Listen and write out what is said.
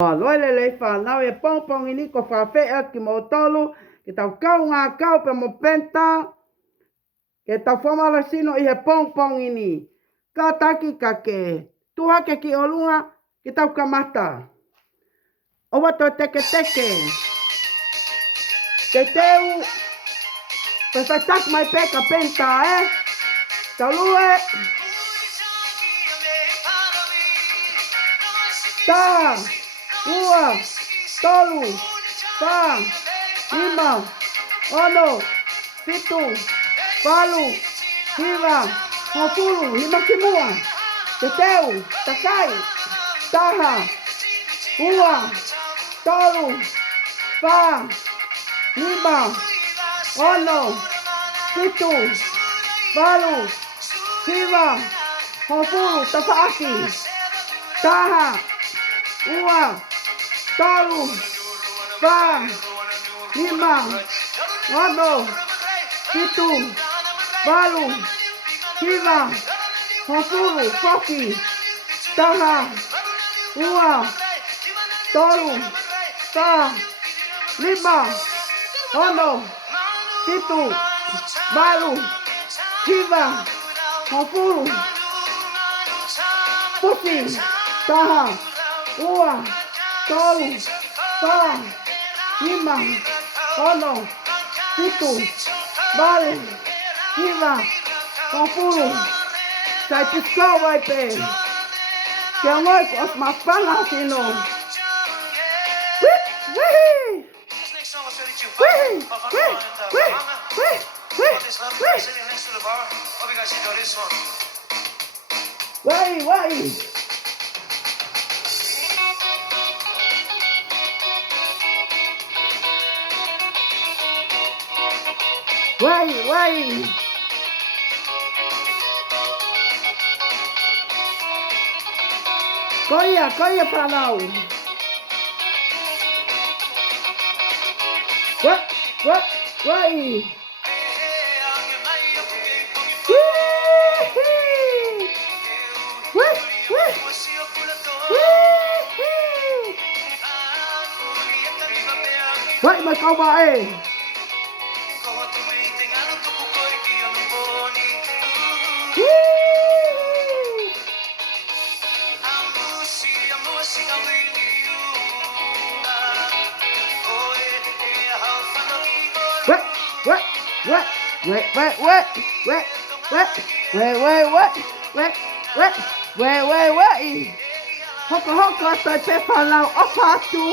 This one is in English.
Loi le whanau e pongpong ini ko whawhea ki mo tolu, ki tau kau ngā kau pe mo penta, ke tau whamala sino i he pongpong ini. Ka taki ka ke tuhake ki o lunga, ki tau kamata. O wato teke teke. Te teu, pe whaitak mai peka penta Tau lue. Tā. Ua, tolu, wha, lima, ono, pitu, walu, hiwa, hopulu, lima kimua, te teu, takai, taha, ua, tolu, wha, lima, ono, pitu, walu, hiwa, hopulu, tapaaki, taha, ua, tolu, wha, lima, ono, pitu, walu, hiwa, hopulu, foki, taha, ua, tolu, wha, lima, ono, pitu, walu, hiwa, hopulu, foki, taha, ua, tolu, wha, lima, ono, pitu, walu, hiwa, hopulu. Sai pisau vai pe. Ke ngoi ko as mapanga sino. Wai. Koia panau. Wai. Wai mà câu bà Wait. Hoko, toi pe whanau, opa atu.